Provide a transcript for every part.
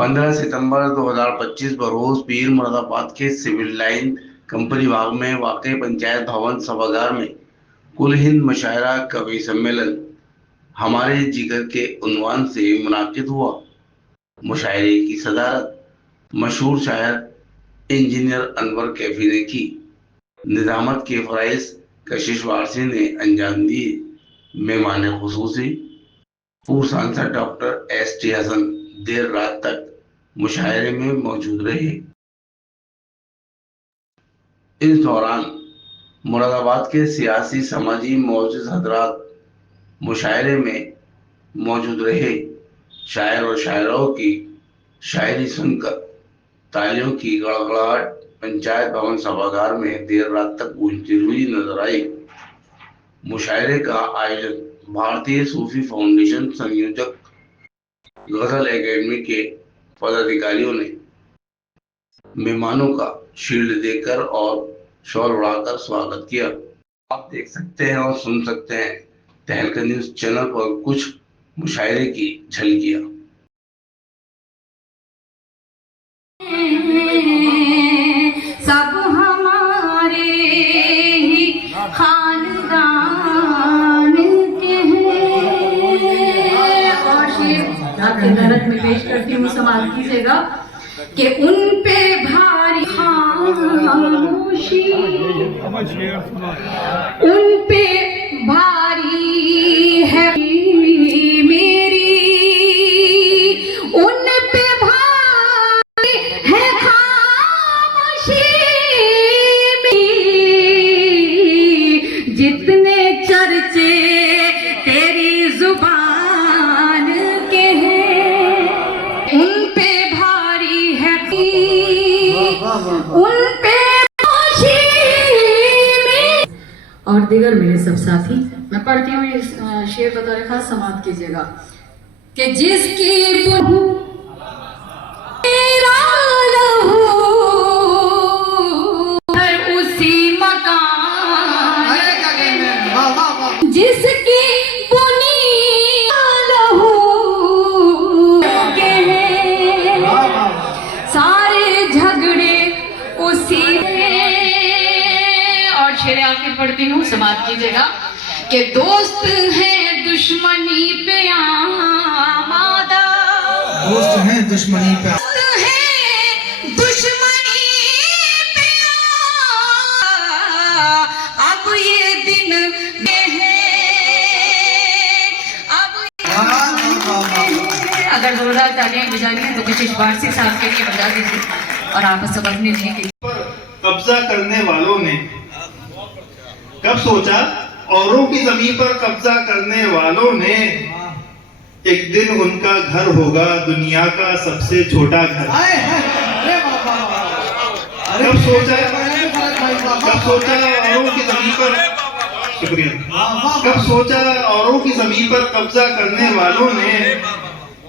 15 सितंबर 2025 बरोज पीर मुरादाबाद के civil line company बाग में वाक़ पंचायत भवन सभागार में कुल हिंद मुशायरा कवि सम्मेलन हमारे जिगर के उन्वान से मुनाकिद हुआ। मुशायरे की सदारत मशहूर शायर इंजीनियर अनवर कैफी ने की। निजामत के फराइज कशिश वारसी ने अंजाम दिए। मेहमान खुसूसी पूर्व सांसद डॉक्टर ST हसन देर रात तक मुशायरे में मौजूद रहे। इस दौरान मुरादाबाद के सियासी समाजी मोअज़्ज़िज़ हज़रात मुशायरे में मौजूद रहे। शायर और शायराओं की शायरी सुनकर तालियों की गड़गड़ाहट पंचायत भवन सभागार में देर रात तक गूंजती हुई नजर आई। मुशायरे का आयोजन भारतीय सूफी फाउंडेशन संयोजक गजल एकेडमी के पदाधिकारियों ने मेहमानों का शील्ड देकर और शॉल उड़ाकर स्वागत किया। आप देख सकते हैं और सुन सकते हैं तहलका न्यूज चैनल पर कुछ मुशायरे की झलकियां। सब हमारे ही खानदान के हैं और शेर आपकी मेहनत में पेश करती हूँ, समाप्त कीजिएगा कि उन पे भारी खामोशी, उन पे भारी है मेरी, उन पे भारी है खामोशी मेरी, जितने चर्चे तेरी जुबान के हैं उन पे भारी है, उन पे और दीगर मेरे सब साथी। मैं पढ़ती हूँ इस शेर बतौर खास समाप्त कीजिएगा कि जिसकी मेरा लहू हर उसी मकान, जिसकी बुनी लहू के हैं सारे झगड़े उसी में। और शेर आखिर पढ़ती हूँ, समाप्त कीजिएगा कि दोस्त है दुश्मनी पे आमादा, दोस्त है दुश्मनी पे, दोस्त है दुश्मनी पे अब ये दिन है, अब अगर जोरदार तालियां बजानी है तो कशिश वारसी साहब के लिए बजा दीजिए और आप सबक ने लिए कब्जा करने वालों ने कब सोचा, औरों की जमीन पर कब्जा करने वालों ने एक दिन उनका घर होगा दुनिया का सबसे छोटा घर। कब सोचा औरों की जमीन पर, शुक्रिया, कब सोचा औरों की जमीन पर कब्जा करने वालों ने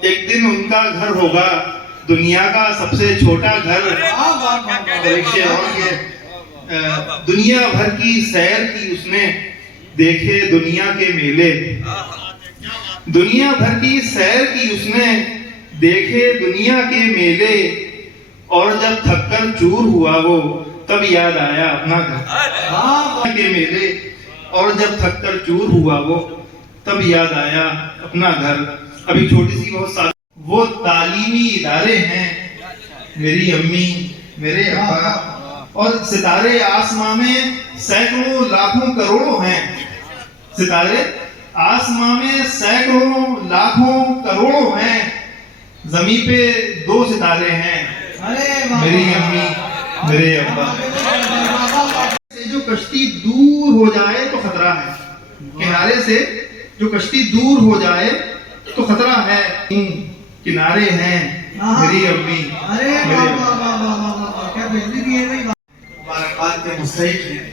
एक दिन उनका घर होगा दुनिया का सबसे छोटा घर। दुनिया भर की सैर की उसने, देखे दुनिया के मेले, दुनिया भर की सैर की उसने, देखे दुनिया के मेले, और जब थककर चूर हुआ वो तब याद आया अपना घर के मेले, और जब थककर चूर हुआ वो तब याद आया अपना घर। अभी छोटी सी बहुत सारी वो तालीमी इदारे हैं मेरी अम्मी मेरे अब्बा, और सितारे आसमां में सैकड़ों लाखों करोड़ों हैं, सितारे आसमां में सैकड़ों लाखों करोड़ों हैं, जमीन पे दो सितारे हैं मेरी अम्मी मेरे अब्बा। से जो कश्ती दूर हो जाए तो खतरा है, किनारे से जो कश्ती दूर हो जाए तो खतरा है, किनारे हैं मेरी अम्मी मेरे अब्बा। मुबारकबाद के मुस्तहिक हैं,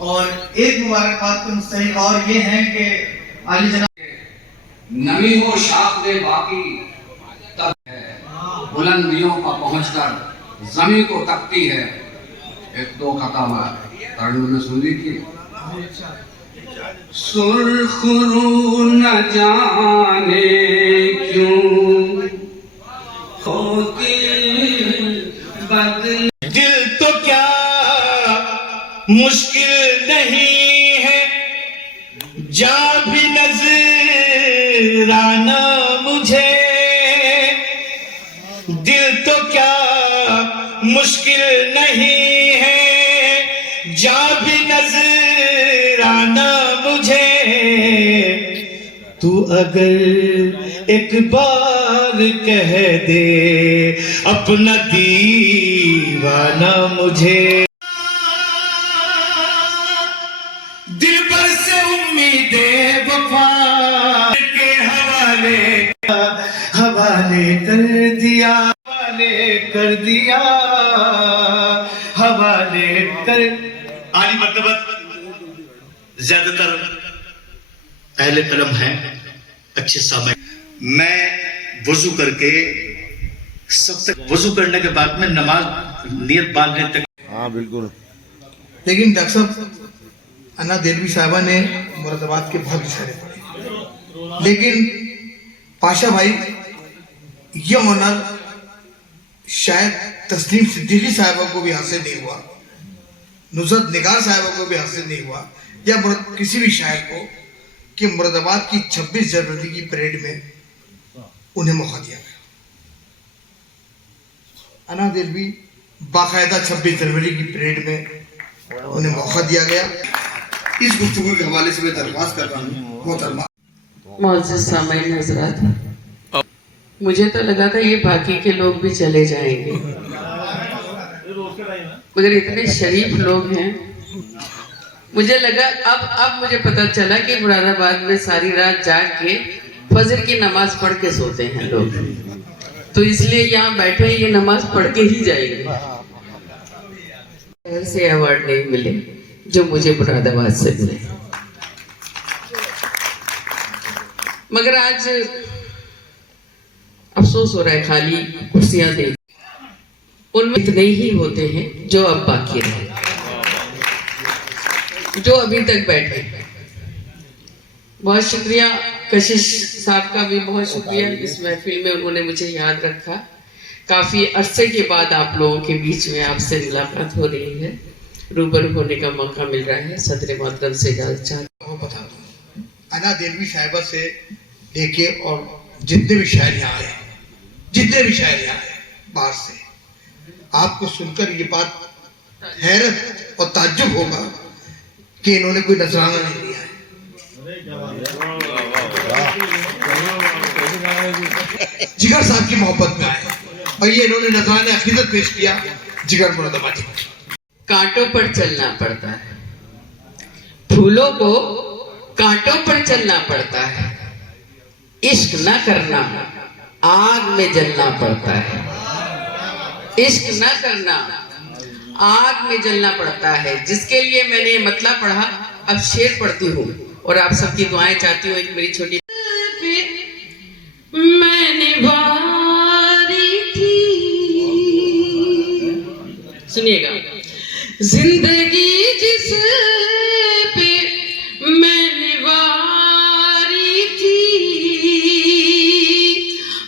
और एक मुबारकबाद के मुस्तहिक और ये हैं कि आली जनाब नमी हो शाख दे बाकी तब है, बुलंदियों पर पहुंचकर जमीन को तकती है। एक दो खता तर्जुमे में सुन लीजिए। सुर्खरू न जाने क्यों मुश्किल नहीं है जा भी नजर आना मुझे, दिल तो क्या मुश्किल नहीं है जा भी नजर आना मुझे, तू अगर एक बार कह दे अपना दीवाना मुझे। दिल पर से उम्मीदें वफा के हवाले कर दिया, कर दिया, हवाले कर। आली मर्तबत ज्यादातर अहले कलम है अच्छे समय। मैं वजू करके सबसे वजू करने के बाद में नमाज नियत बांधने तक। हाँ बिल्कुल। लेकिन डॉक्टर साहब अन्ना देलवी साहबा ने मुरादाबाद के बहुत इशारे पढ़े, लेकिन पाशा भाई ये ऑनर शायद तस्लीम सिद्दीकी साहबा को भी हासिल नहीं हुआ, नुसरत निगार साहबा को भी हासिल नहीं हुआ, या किसी भी शायर को कि मुरादाबाद की 26 जनवरी की परेड में उन्हें मौका दिया गया। अन्ना देलवी बाकायदा 26 जनवरी की परेड में उन्हें मौका दिया गया। इस गुफ्तगू के हवाले से मैं दरख्वास्त कर रहा हूँ मोहतरमा। मोअज़्ज़िज़ सामईन हज़रात, मुझे तो लगा था ये बाकी के लोग भी चले जाएंगे, मगर इतने शरीफ लोग हैं। मुझे लगा अब मुझे पता चला कि मुरादाबाद में सारी रात जाग के फजर की नमाज पढ़ के सोते हैं लोग, तो इसलिए यहाँ बैठे ये नमाज पढ़ के ही जाएंगे। ऐसे अवार्ड नहीं मिले जो मुझे मुरादाबाद से मिले, मगर आज अफसोस हो रहा है खाली कुर्सियां देख, उनमें इतने ही होते हैं जो अब बाकी रहे, जो अभी तक बैठे। बहुत शुक्रिया कशिश साहब का भी बहुत शुक्रिया, इस महफिल में उन्होंने मुझे याद रखा। काफी अरसे के बाद आप लोगों के बीच में आपसे मुलाकात हो रही है, रूबरू होने का मौका मिल रहा है। सदर मोहतरम से इजाजत चाहता हूँ। बता दूँ अन्ना देलवी साहिबा से लेके और जितने भी शायर यहाँ आए, जितने भी शायर यहाँ आए बाहर से, आपको सुनकर ये बात हैरत और ताज्जुब होगा कि इन्होंने कोई नजराना नहीं लिया है। जिगर साहब की मोहब्बत में आए और ये इन्होंने नजराने अकीदत पेश किया जिगर मुरादाबादी। कांटों पर चलना पड़ता है, फूलों को कांटों पर चलना पड़ता है, इश्क न करना आग में जलना पड़ता है, इश्क न करना आग में जलना पड़ता है। जिसके लिए मैंने ये मतलब पढ़ा, अब शेर पढ़ती हूँ और आप सबकी दुआएं चाहती हूँ। एक मेरी छोटी मैंने वारी थी, सुनिएगा, जिंदगी जिस पे मैंने वारी थी,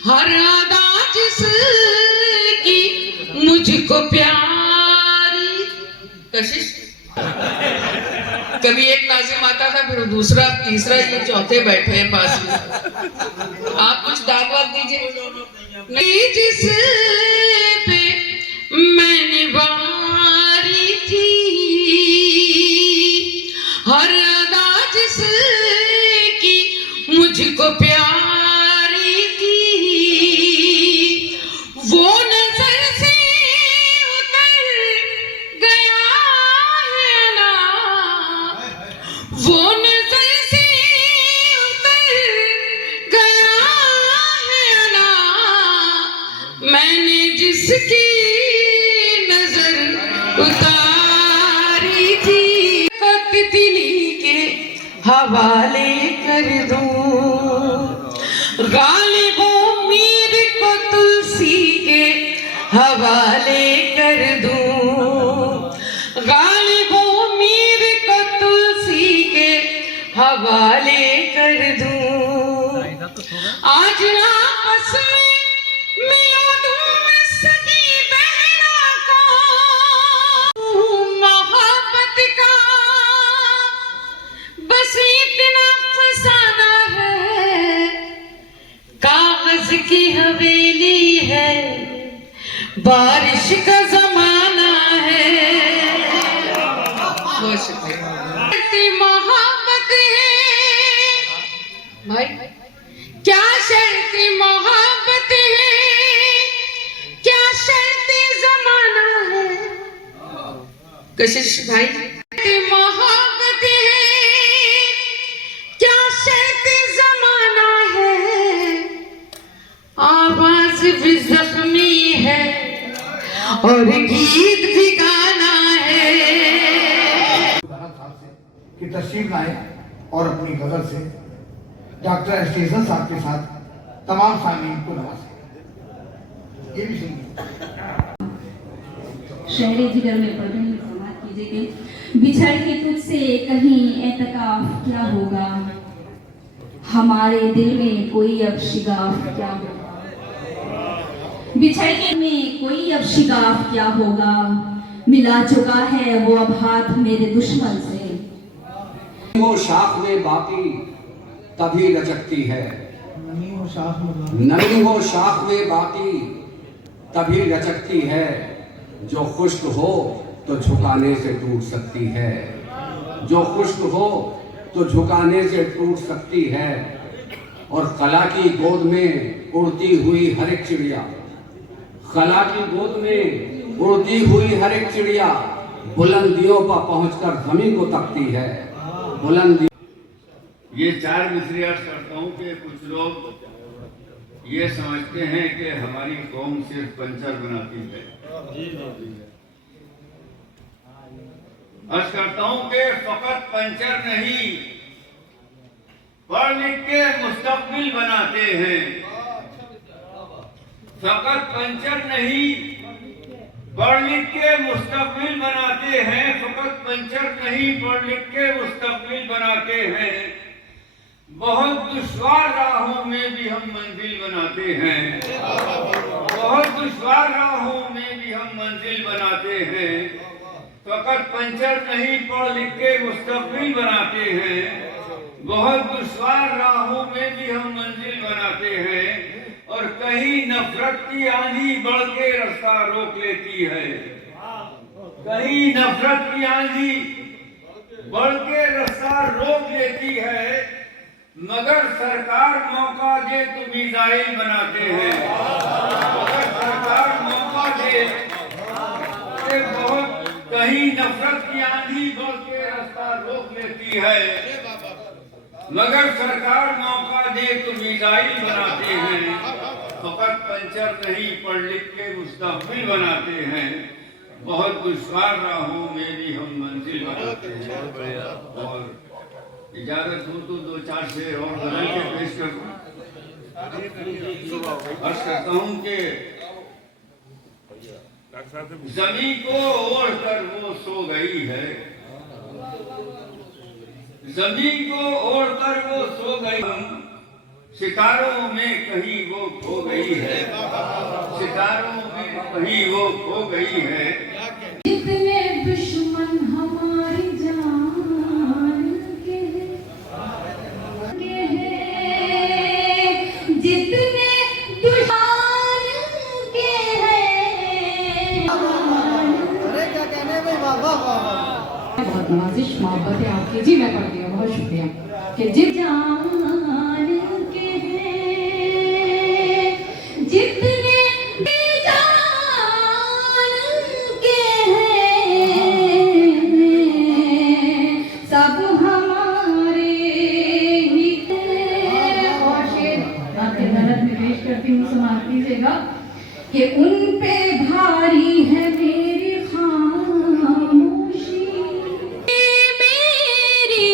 हर अदा जिसकी मुझको प्यारी। कशिश कभी एक नाज़िम आता था, फिर दूसरा, तीसरा, ये चौथे बैठे हैं पास में। आप कुछ दावत दीजिए। नहीं जिस पे मैंने वारी थी, हर अदा जिसकी मुझको प्यारी थी, वो नजर से उतर गया है ना, वो नजर से उतर गया है ना, मैंने जिसकी नजर उतारी थी, खत दिली के हवाले कर दूं, गालिबों मीर को तुलसी के हवाले कर दूं, गालिबों मीर को तुलसी के हवाले कर दूं। आज आपस में मिला दूं सगी बहनों को, मोहब्बत बारिश का जमाना है। बहुत शुक्रिया। मोहब्बत है भाई, क्या शर्ती मोहब्बत है, क्या शर्ती जमाना है। कशिश भाई, मोहब्बत है, क्या शर्ती जमाना है, आवाज भी जख्मी है और गीत भी गाना है। कि तशरीफ लाए और अपनी गजल से डॉक्टर एस्टेशन साहब के साथ तमाम सामीन को नवाजें। ये भी सुनिए। शहरे जिगर में पढ़ रही समाज कीजिए कि बिछड़ के तुझसे कहीं एतकाफ क्या होगा, हमारे दिल में कोई अब शिगाफ क्या होगा, बिछड़ के में कोई अब शिगाफ क्या होगा, मिला चुका है वो अब हाथ मेरे दुश्मन से। वो शाख में बाकी तभी लचकती है, नमी वो शाख में बाकी तभी लचकती है, जो खुश्क हो तो झुकाने से टूट सकती है, जो खुश्क हो तो झुकाने से टूट सकती है। और कला की गोद में उड़ती हुई हर एक चिड़िया, कला की गोद में उड़ती हुई हर एक चिड़िया बुलंदियों पर पहुंचकर जमीन को तकती है। बुलंदी ये चार मिसरी अर्ज करता हूँ कि कुछ लोग ये समझते हैं कि हमारी कौम सिर्फ पंचर बनाती है। अर्ज करता हूँ कि फकत पंचर नहीं, पढ़ लिख के मुस्तकबिल बनाते हैं। फकत पंचर नहीं, पढ़ लिख के मुस्तकबिल बनाते हैं। फकत पंचर नहीं, पढ़ लिख के मुस्तकबिल बनाते हैं। बहुत दुश्वार राहों में भी हम मंजिल बनाते हैं, बहुत दुश्वार राहों में भी हम मंजिल बनाते हैं। फकत पंचर नहीं, पढ़ लिख के मुस्तकबिल बनाते हैं। बहुत दुश्वार राहों में भी हम मंजिल बनाते हैं। और कहीं नफरत की आंधी बढ़ के रास्ता रोक लेती है, कहीं नफरत की आंधी बढ़ के रास्ता रोक लेती है। मगर सरकार मौका दे तो मिसाइल बनाते हैं, मगर सरकार मौका दे कि बहुत कहीं नफरत की आंधी बढ़ के रास्ता रोक लेती है। मगर सरकार मौका दे तो मिसाइल बनाते हैं। फकत पंचर नहीं, पढ़ लिख के मुस्तकबिल बनाते हैं। बहुत दुश्वार राहों में भी हम मंजिल बनाते हैं। और इजाजत हो तो दो चार शेर और गजल के पेश करूं। अर्ज करता हूं कि जमीन को ओढ़कर वो सो गई है, जमीन को ओढ़कर वो सो गई। सितारों में कहीं वो खो गई है, सितारों में कहीं वो खो गई है। जितने दुश्मन हमारी जान के हैं, जितने दुश्मन के हैं। बहुत नवाजिश मोहब्बत है आपकी जी, मैं पढ़ती हूँ। बहुत शुक्रिया। कि जित जान के हैं, जितने जान के हैं, सब हमारे ही हैं। और शेर आपके अदालत में पेश करती हूँ, समाप्त कीजिएगा कि उन पे भारी है मेरी खामोशी, मेरी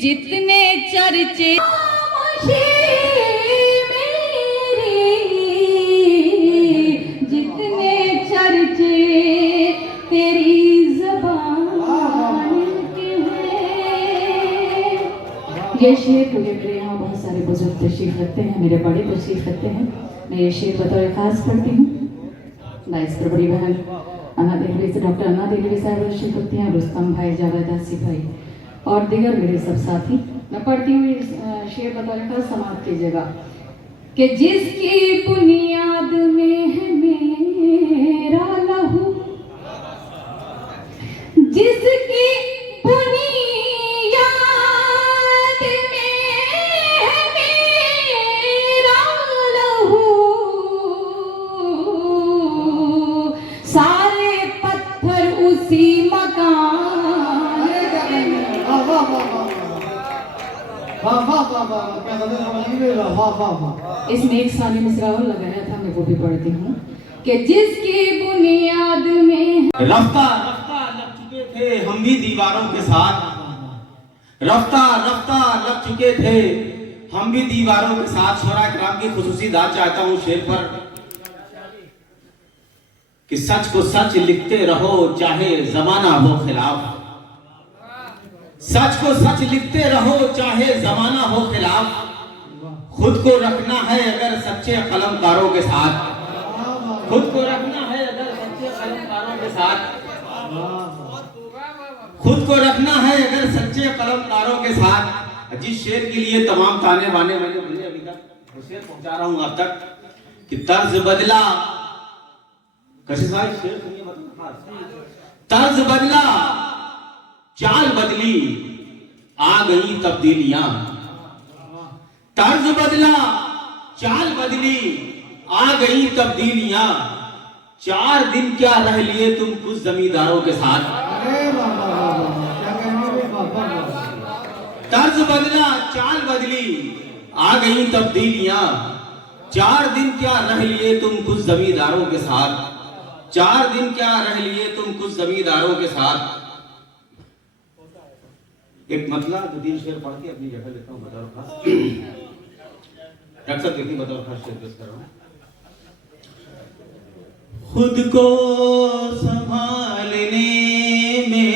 जितने चर्चे मेरी, जितने चर्चे तेरी ज़बान के हैं। ये शेर क्योंकि मेरे यहाँ बहुत सारे बुजुर्ग तशरीफ रखते हैं, मेरे बड़े तशरीफ रखते हैं, मैं ये शेर बतौर खास पढ़ती हूँ। बाईस पर बड़ी बहन अन्ना देहलवी से डॉक्टर अन्ना देहलवी साहब तशरीफ रखती हैं, रुस्तम भाई, जावेद आसिफ भाई और दिगर मेरे सब साथी। मैं पढ़ती हूँ, शेर बतौर खास समाप्त कीजिएगा। कि जिसकी बुनियाद में है मेरा लहू, जिसकी बुनियाद में है मेरा लहू, सारे पत्थर उसी मकान। इसमें एक साली मिसरा और लगाया था, मैं वो भी पढ़ती हूँ कि जिसकी बुनियाद में रफ्ता रफ्ता लग चुके थे हम भी दीवारों के साथ, रफ्ता रफ्ता लग चुके थे हम भी दीवारों के साथ। शोरा किराम की खुसूसी दाद चाहता हूँ शेर पर कि सच को सच लिखते रहो चाहे जमाना हो खिलाफ, सच को सच लिखते रहो चाहे जमाना हो खिलाफ। खुद को रखना है अगर सच्चे कलमकारों के साथ, खुद को रखना है अगर सच्चे कलमकारों के साथ, खुद को रखना है अगर सच्चे कलमकारों के साथ। जिस शेर के लिए तमाम ताने बाने मैंने बोले अभी तक वो शेर पहुंचा रहा हूं अब तक कि तर्ज बदला, कैसे साहब शेर सुनिए, तर्ज बदला चाल बदली आ गई तब्दीलियां, तर्ज बदला चाल बदली आ गई तब्दीलियां। 4 दिन क्या रह लिए तुम कुछ जमींदारों के साथ, तर्ज बदला चाल बदली आ गई तब्दीलियां। 4 दिन क्या रह लिए तुम कुछ जमींदारों के साथ, 4 दिन क्या रह लिए तुम कुछ जमींदारों के साथ। एक मतला 2-3 शेर पढ़ के अपनी जगह लेता हूँ, बतौर खास अक्सर देखिए बतौर खास शेर पेश कर रहा हूँ। खुद को संभालने में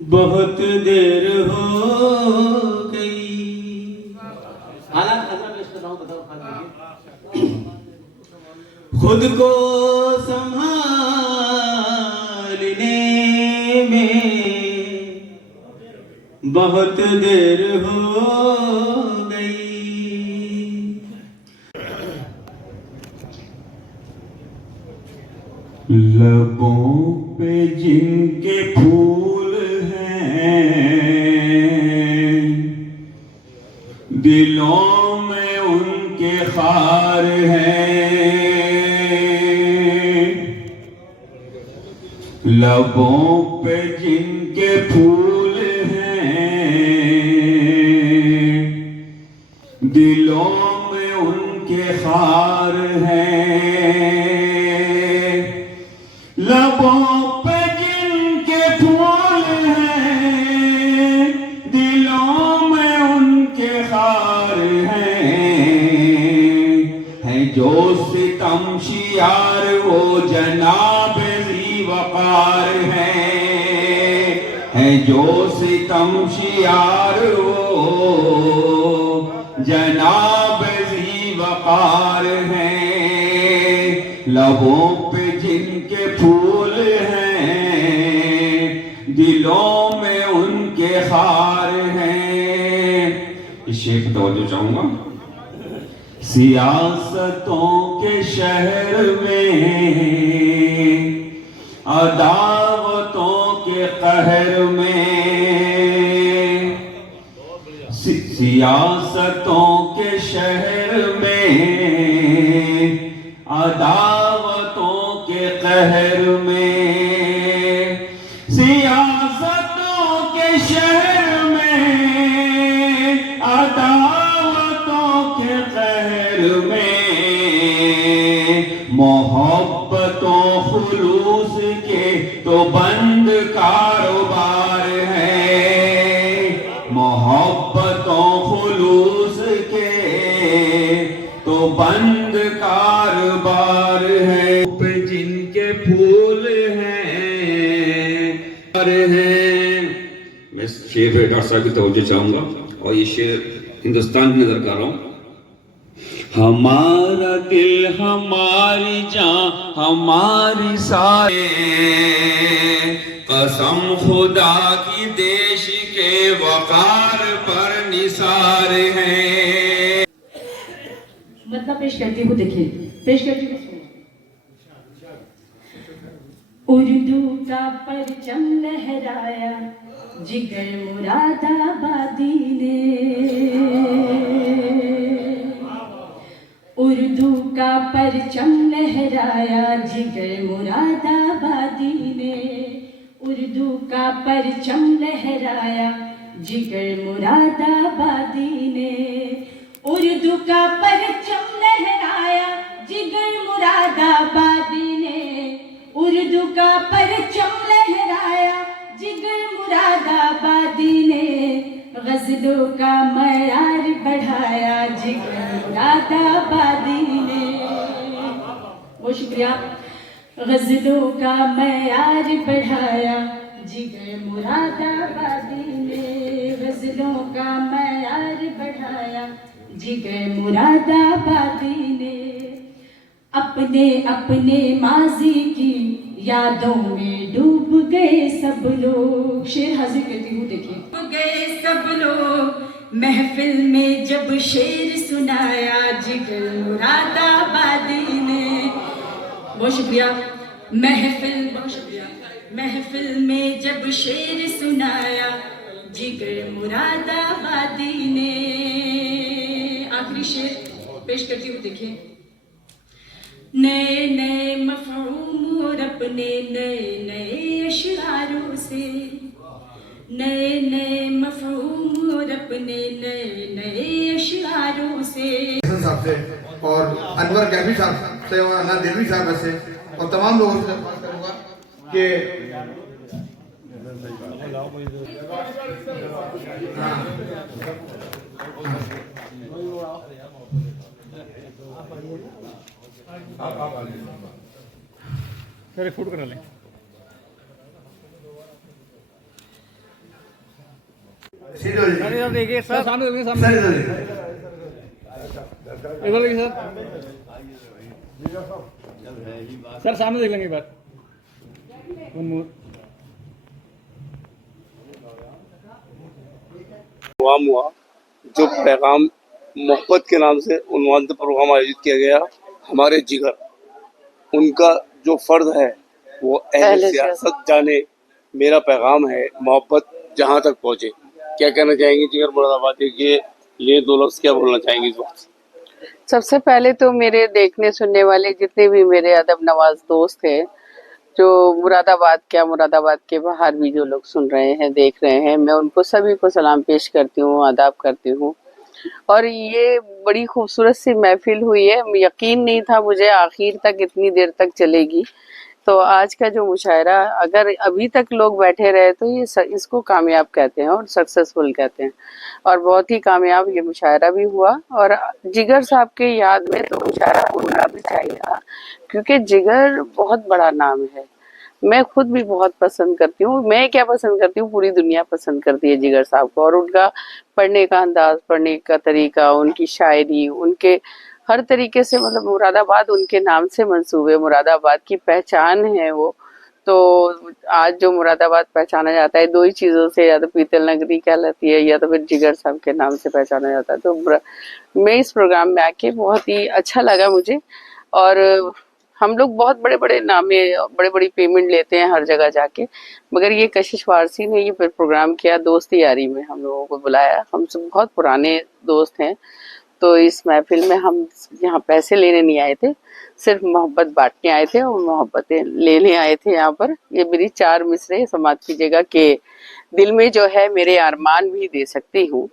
बहुत देर हो गई, हालात ऐसा पेश कर रहा हूँ, बतौर खास देखिए। खुद को संभालने में बहुत देर हो गई। लबों पे जिनके फूल हैं, दिलों में उनके खार हैं। लबों पे जिनके फूल हैं, दिलों में उनके खार हैं। लबों पे जिनके फूल हैं, दिलों में उनके खार हैं जो सितम शियार वो जनाब वकार है जो सितम शियार वो जनाब वकार है। लबों पे जिनके फूल हैं, दिलों में उनके खार हैं। इस शेर की तवज्जो चाहूंगा। सियासतों के शहर में अदावतों के कहर में, सियासतों के शहर में अदावतों के कहर में, सियासतों के शहर में अदावतों के कहर में, मोहब्बतों खुलूस के तो बंद कारोबार है। मोहब्बतों खुलूस के तो बंद कारोबार है। जिनके फूल हैं मैं शेर पे डॉक्टर साहब की तवज्जो चाहूंगा और ये शेर हिंदुस्तान की नजर कर रहा हूँ। हमारा दिल हमारी जान हमारी साए कसम खुदा की देश के वकार पर निसार है। मतलब पेश करती हूँ, देखिए पेश करती हूँ। उर्दू का परचम लहराया जिगर मुरादाबादी ने, उर्दू का परचम लहराया जिगर मुरादाबादी ने, उर्दू का परचम लहराया जिगर मुरादाबादी ने, उर्दू का परचम लहराया जिगर मुरादाबादी ने, उर्दू का परचम लहराया जिगर मुरादाबादी ने, गजलों का मयार बढ़ाया जिगर मुरादाबादी ने। बहुत शुक्रिया। गजलों का मयार बढ़ाया जिगर मुरादाबादी ने, गजलों का मयार बढ़ाया जिगर मुरादाबादी ने। अपने अपने माजी की यादों में डूब गए सब लोग। शेर हाजिर करती हूँ, देखिए। डूब गए सब लोग महफिल में जब शेर सुनाया जिगर मुरादाबादी ने। बहुत शुक्रिया। बहुत शुक्रिया। महफिल में जब शेर सुनाया जिगर मुरादाबादी ने। आखिरी शेर पेश करती हूँ, देखिए। नए नए मफ़हूम और अपने नए नए अशआरों से, नए नए मफ़हूम और अपने नए नए अशआरों से। साहब से और अनवर कैफी साहब से और अन्ना दिलवी साहब से और तमाम लोगों से दरख्वास्त करूंगा कि सर फूट करा लें। सर देखिए सर सामने देखिए, सामने एक बार देखिए सर सामने देख लेंगे एक बार। प्रोग्राम हुआ जो पैगाम मोहब्बत के नाम से उन्वान प्रोग्राम आयोजित किया गया। हमारे जिगर उनका जो फर्ज है वो अहले सियासत जाने, मेरा पैगाम है मोहब्बत जहाँ तक पहुँचे। क्या कहना चाहेंगे जिगर मुरादाबादी के ये दो लफ्ज़, क्या बोलना चाहेंगे इस वक्त? सबसे पहले तो मेरे देखने सुनने वाले जितने भी मेरे अदब नवाज दोस्त हैं, जो मुरादाबाद के बाहर भी जो लोग सुन रहे हैं, देख रहे हैं, मैं उनको सभी को सलाम पेश करती हूँ, आदाब करती हूँ। और ये बड़ी खूबसूरत सी महफिल हुई है। यकीन नहीं था मुझे आखिर तक इतनी देर तक चलेगी। तो आज का जो मुशायरा, अगर अभी तक लोग बैठे रहे तो ये इसको कामयाब कहते हैं और सक्सेसफुल कहते हैं। और बहुत ही कामयाब ये मुशायरा भी हुआ। और जिगर साहब के याद में तो मुशायरा होना भी चाहिए, क्योंकि जिगर बहुत बड़ा नाम है। मैं खुद भी बहुत पसंद करती हूँ। मैं क्या पसंद करती हूँ, पूरी दुनिया पसंद करती है जिगर साहब को। और उनका पढ़ने का अंदाज, पढ़ने का तरीका, उनकी शायरी, उनके हर तरीके से, मतलब मुरादाबाद उनके नाम से मंसूब है, मुरादाबाद की पहचान है वो। तो आज जो मुरादाबाद पहचाना जाता है दो ही चीज़ों से, या तो पीतल नगरी कहलाती है या तो फिर जिगर साहब के नाम से पहचाना जाता है। तो मैं इस प्रोग्राम में आके बहुत ही अच्छा लगा मुझे। और हम लोग बहुत बड़े बड़े नामे, बड़े बड़ी पेमेंट लेते हैं हर जगह जाके, मगर ये कशिश वारसी ने ये प्रोग्राम किया दोस्ती यारी में, हम लोगों को बुलाया। हम सब बहुत पुराने दोस्त हैं। तो इस महफिल में हम यहाँ पैसे लेने नहीं आए थे, सिर्फ मोहब्बत बांटने आए थे और मोहब्बतें लेने आए थे यहाँ पर। ये मेरी 4 मिसरे समाप्त कीजिएगा कि दिल में जो है मेरे अरमान भी दे सकती हूँ,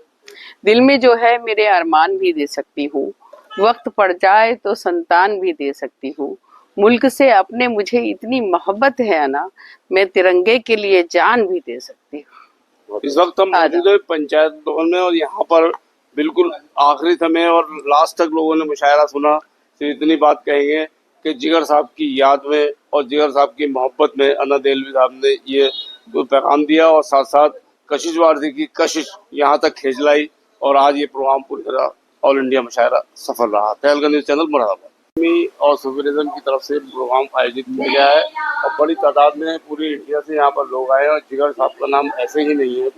दिल में जो है मेरे अरमान भी दे सकती हूँ, वक्त पड़ जाए तो संतान भी दे सकती हूँ, मुल्क से अपने मुझे इतनी मोहब्बत है ना, मैं तिरंगे के लिए जान भी दे सकती हूँ। इस वक्त हम मौजूद है पंचायत भवन में और यहाँ पर बिल्कुल आखिरी समय और लास्ट तक लोगों ने मुशायरा सुना। तो इतनी बात कहेंगे कि जिगर साहब की याद में और जिगर साहब की मोहब्बत में अन्ना दिलवी साहब ने ये पैगाम दिया और साथ साथ कशिश वारसी की कशिश यहाँ तक खिंचलाई। और आज ये प्रोग्राम पूरी तरह ऑल इंडिया मुशायरा सफल रहा। पहलगा न्यूज़ चैनल मुरादाबाद। और सूफिज्म की तरफ से प्रोग्राम आयोजित किया गया है और बड़ी तादाद में पूरी इंडिया से यहाँ पर लोग आए हैं। और जिगर साहब का नाम ऐसे ही नहीं है,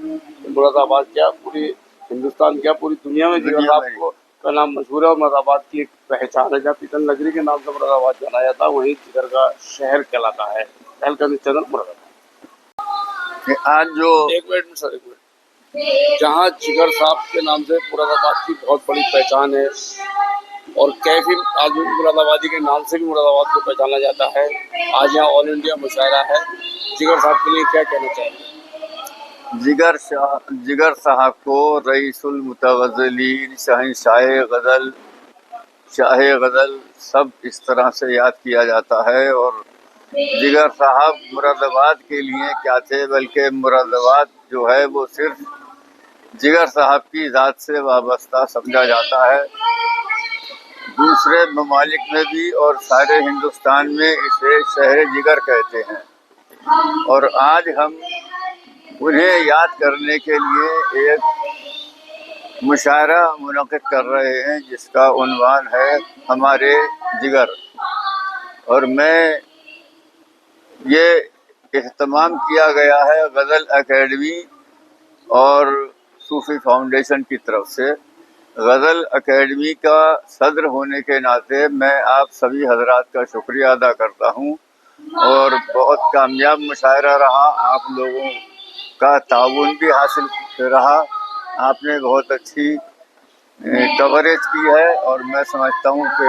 मुरादाबाद क्या पूरी हिंदुस्तान क्या पूरी दुनिया में जिगर साहब का नाम मशहूर है। और मुरादाबाद की एक पहचान है, जहाँ पीतल नगरी के नाम से मुरादाबाद जाना जाता है, वही जिगर का शहर कहलाता है। चैनल मुरादाबाद। आज जो एक मिनट जहाँ जिगर साहब के नाम से मुरादाबाद की बहुत बड़ी पहचान है और कैफी आज मुरादाबादी के नाम से भी मुरादाबाद को पहचाना जाता है। आज यहाँ ऑल इंडिया मुशायरा है। जिगर साहब के लिए क्या कहना चाहेंगे? जिगर साहब को रईसुल मुतगज़्ज़लीन, शाह गज़ल सब इस तरह से याद किया जाता है। और जिगर साहब मुरादाबाद के लिए क्या थे, बल्कि मुरादाबाद जो है वो सिर्फ जिगर साहब की ज़ात से वाबस्ता समझा जाता है। दूसरे ममालिक में भी और सारे हिंदुस्तान में इसे शहर जिगर कहते हैं। और आज हम उन्हें याद करने के लिए एक मुशायरा मुनक़िद कर रहे हैं जिसका उन्वान है हमारे जिगर। और मैं ये एहतमाम किया गया है गज़ल एकेडमी और सूफी फाउंडेशन की तरफ से। गज़ल एकेडमी का सदर होने के नाते मैं आप सभी हजरात का शुक्रिया अदा करता हूँ। और बहुत कामयाब मुशायरा रहा, आप लोगों का ताउन भी हासिल रहा, आपने बहुत अच्छी कवरेज की है और मैं समझता हूँ कि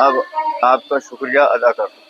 अब आपका शुक्रिया अदा करता हूँ।